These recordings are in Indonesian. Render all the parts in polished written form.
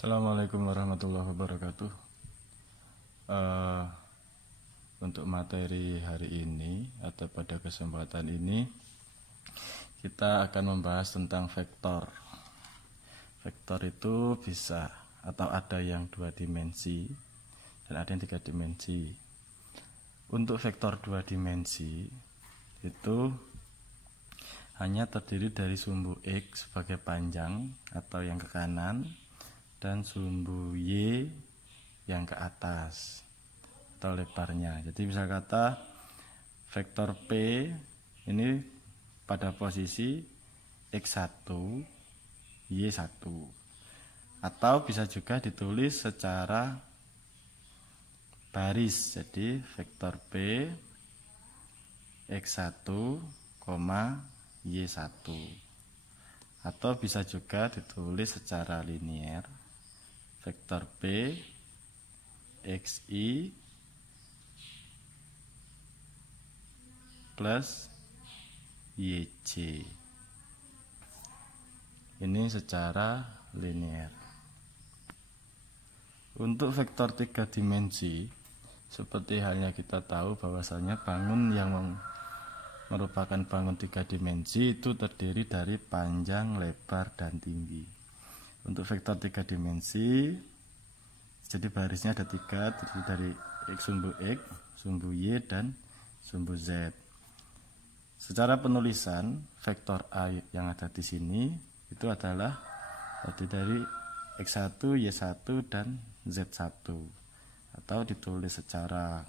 Assalamualaikum warahmatullahi wabarakatuh. Untuk materi hari ini atau pada kesempatan ini kita akan membahas tentang vektor. Vektor itu bisa atau ada yang 2 dimensi dan ada yang 3 dimensi. Untuk vektor 2 dimensi itu hanya terdiri dari sumbu X sebagai panjang atau yang ke kanan dan sumbu Y yang ke atas atau lebarnya. Jadi misal kata vektor P ini pada posisi X1 Y1, atau bisa juga ditulis secara baris. Jadi vektor P X1, Y1, atau bisa juga ditulis secara linier vektor P XI plus YJ. Ini secara linier. Untuk vektor 3 dimensi, seperti halnya kita tahu bahwasanya bangun yang merupakan bangun 3 dimensi itu terdiri dari panjang, lebar, dan tinggi. Untuk vektor 3 dimensi, jadi barisnya ada 3, terdiri dari sumbu X, sumbu Y, dan sumbu Z. Secara penulisan, vektor A yang ada di sini itu adalah terdiri dari X1, Y1, dan Z1, atau ditulis secara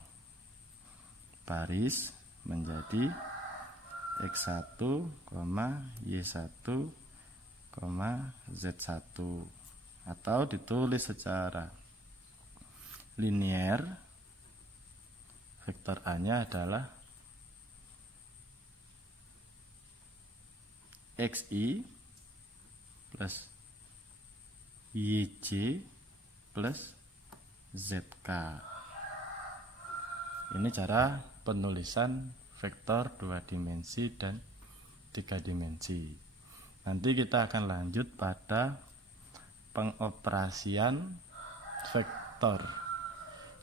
baris menjadi X1, Y1, Z1, atau ditulis secara linier vektor A-nya adalah XI plus YJ plus ZK. Ini cara penulisan vektor 2 dimensi dan 3 dimensi. Nanti kita akan lanjut pada pengoperasian vektor,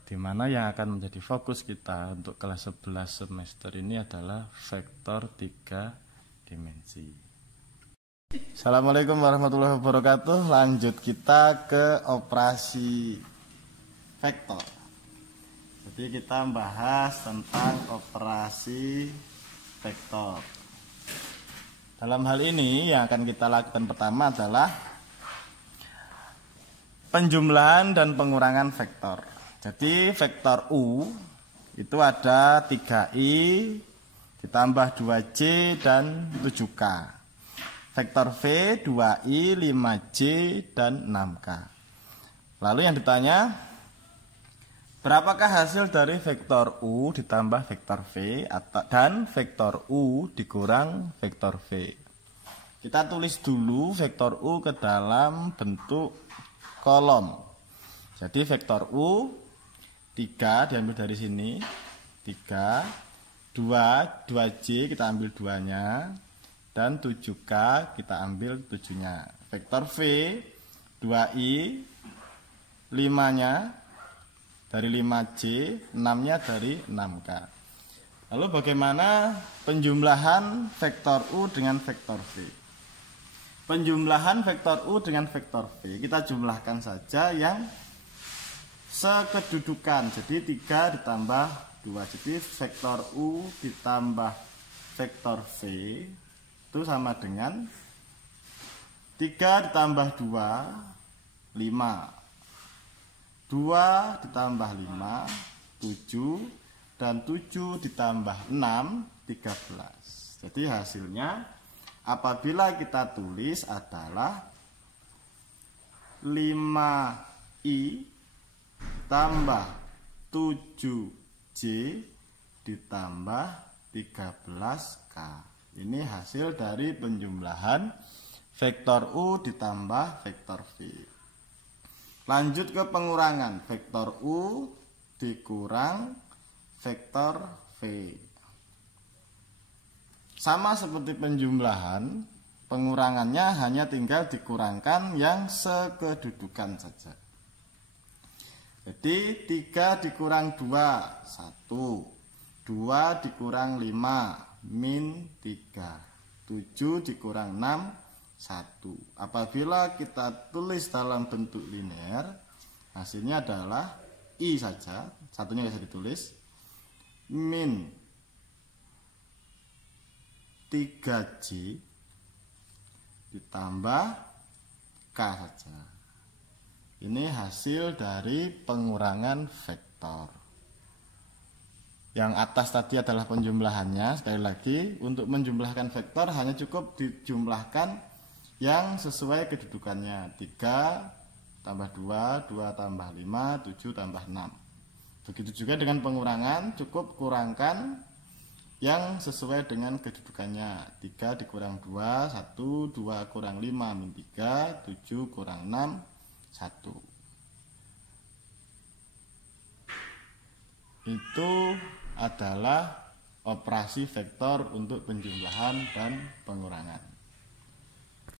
di mana yang akan menjadi fokus kita untuk kelas 11 semester ini adalah vektor 3 dimensi. Assalamualaikum warahmatullahi wabarakatuh. Lanjut kita ke operasi vektor. Jadi kita membahas tentang operasi vektor. Dalam hal ini yang akan kita lakukan pertama adalah penjumlahan dan pengurangan vektor. Jadi vektor U itu ada 3I ditambah 2J dan 7K. Vektor V 2I, 5J, dan 6K. Lalu yang ditanya, berapakah hasil dari vektor U ditambah vektor V dan vektor U dikurang vektor V? Kita tulis dulu vektor U ke dalam bentuk kolom. Jadi vektor U 3 diambil dari sini, 3, 2J kita ambil 2-nya, dan 7K kita ambil 7-nya. Vektor V 2I, 5-nya dari 5J, 6-nya dari 6K. Lalu bagaimana penjumlahan vektor U dengan vektor V? Penjumlahan vektor U dengan vektor V, kita jumlahkan saja yang sekedudukan. Jadi 3 ditambah 2. Jadi vektor U ditambah vektor V itu sama dengan 3 ditambah 2, 5. 2 ditambah 5, 7, dan 7 ditambah 6, 13. Jadi hasilnya apabila kita tulis adalah 5I tambah 7J ditambah 13K. Ini hasil dari penjumlahan vektor U ditambah vektor V. Lanjut ke pengurangan. Vektor U dikurang vektor V. Sama seperti penjumlahan, Pengurangannya hanya tinggal dikurangkan yang sekedudukan saja. Jadi 3 dikurang 2, 1. 2 dikurang 5, min 3. 7 dikurang 6, 1. Apabila kita tulis dalam bentuk linear, hasilnya adalah I saja, satunya bisa ditulis, min 3J ditambah K saja. Ini hasil dari pengurangan vektor. Yang atas tadi adalah penjumlahannya. Sekali lagi, untuk menjumlahkan vektor hanya cukup dijumlahkan yang sesuai kedudukannya. 3 tambah 2, 2 tambah 5, 7 tambah 6. Begitu juga dengan pengurangan, cukup kurangkan yang sesuai dengan kedudukannya. 3 dikurang 2, 1, 2 kurang 5, min 3, 7 kurang 6, 1. Itu adalah operasi vektor untuk penjumlahan dan pengurangan.